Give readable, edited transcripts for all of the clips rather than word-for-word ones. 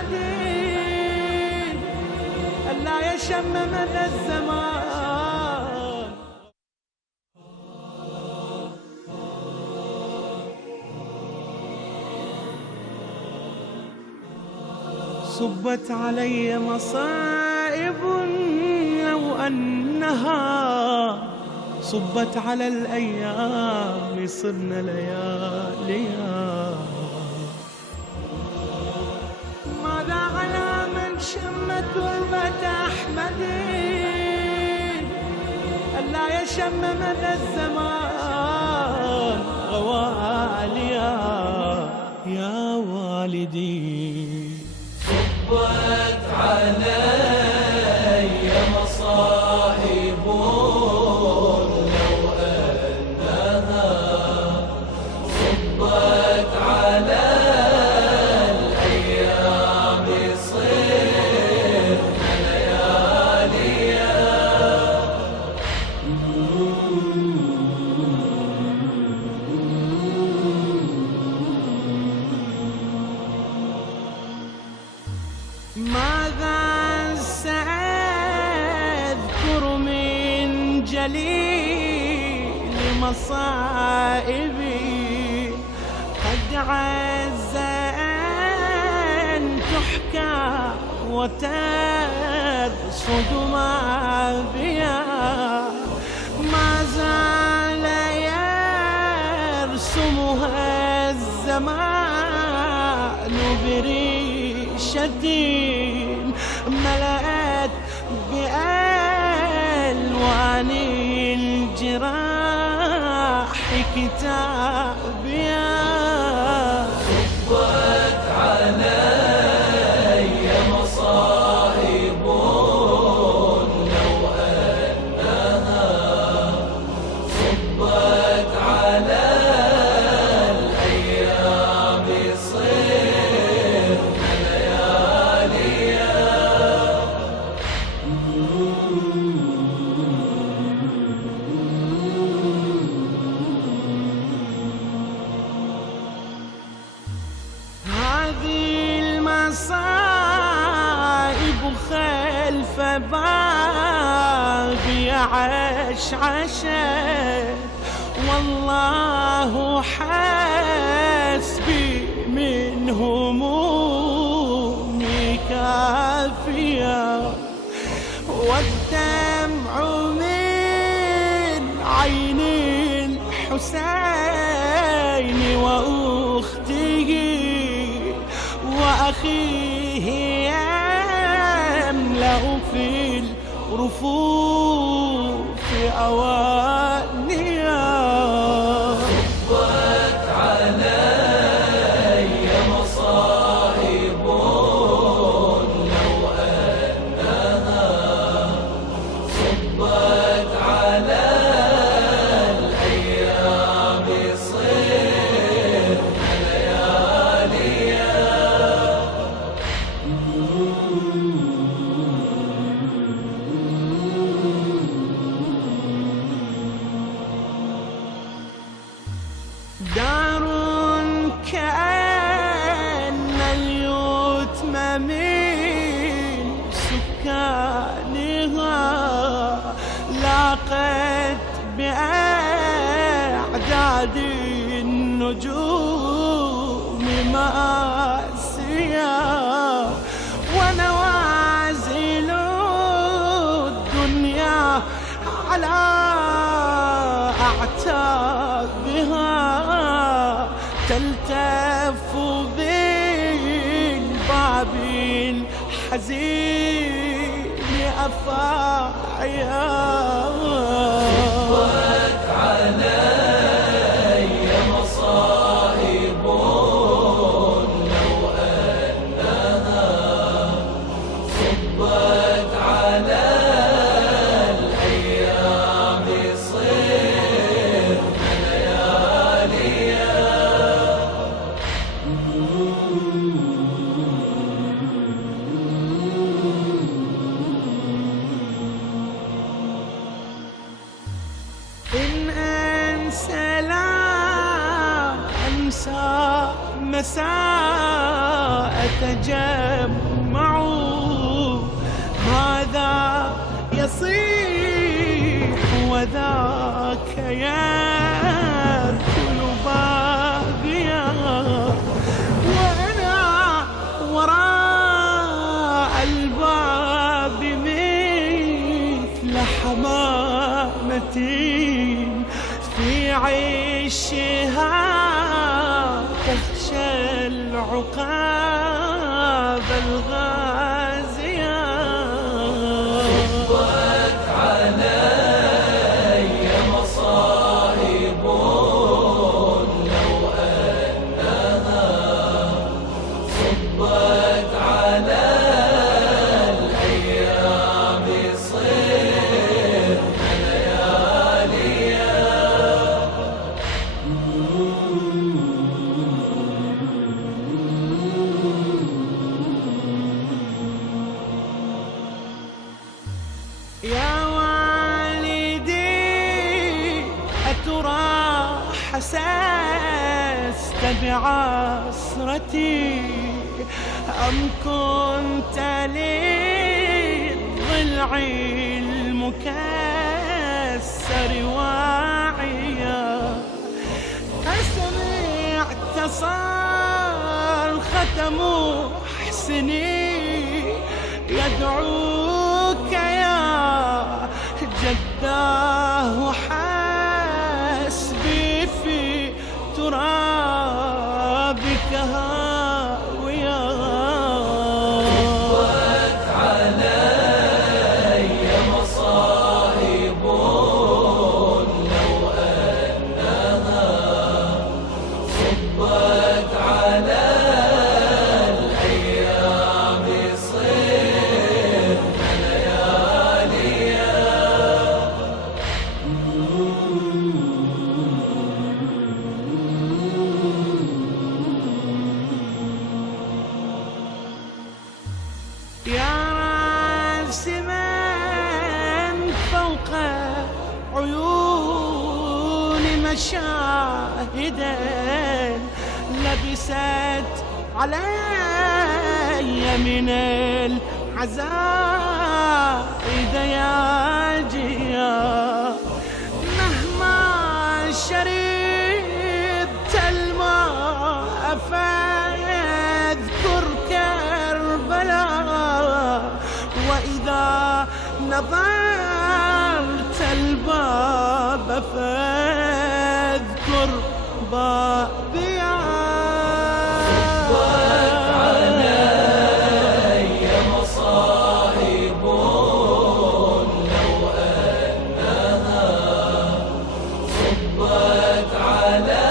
أحمد ألا يشم من الزمان. صبت علي مصائب لو أنها صبت على الأيام صرنا لياليها. ماذا على من شم تربة أحمد ألا يشم من الزمان غواليا يا والدي. صبت علي مصائب لو أنها صبت على الأيام صرنا لياليا. ماذا سأذكر من جليل مصائبي قد عز أن تحكى وترصد ما بها. ما زال يرسمها الزمان بريشة ملأت بألوان الجراح كتابيا. صبت علي مصائب لو أنها صبت على الأيام صرنا لياليا. هذه المصائب خلف بابي عشعشت والله حسبي من همومي كافيا. والدمع من عين الحسين وأخته وأخيه يملأ في الرفوف أوانيا. صبت علي مصائب لو أنها صبت على الأيام صرنا لياليا. دار كأن اليتم من سكانها لاقت بأعداد النجوم مآسيا. ونوازل الدنيا على أعتابها تلتف بالباب الحزين أفاعيا. صبت علي مصائب لو أنها صبت على الأيام صرنا لياليا. إن أنسى لا أنسى مساء تجمعوا هذا يصيح وذاك يأكل باقيا، وأنا وراء الباب مثل حمامة في عيشها تخشى العقاب الغازية. صبت علي مصائب لو أنها صبت على الأيام صرنا لياليا. يا والدي أترى حسست بعصرتي أم كنت للضلع المكسر واعيا؟ أسمعت صرخة محسني يدعوك يا جداه، حسبي في ترابك هاويا. صبت علي مصائب لو أنها صبت على الأيام صرنا لياليا. يا راسما فوق عيون مشاهدا لبست علي من العزائد ياجيا. مهما شربت الماء فاذكر كربلاء، وإذا نظرت الباب فاذكر بابيا. صبت علي مصائب لو أنها صبت على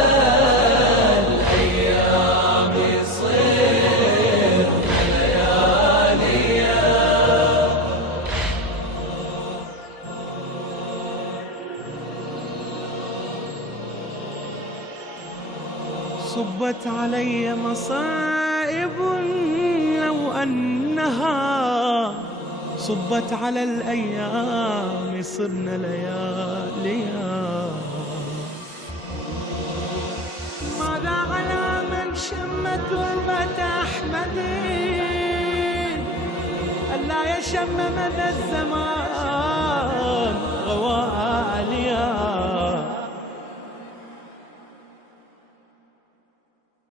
الأيام صرنا لياليا. صبت علي مصائب لو أنها صبت على الأيام صرنا لياليا. ماذا على من شم تربة أحمد ألا يشم مدى الزمان غواه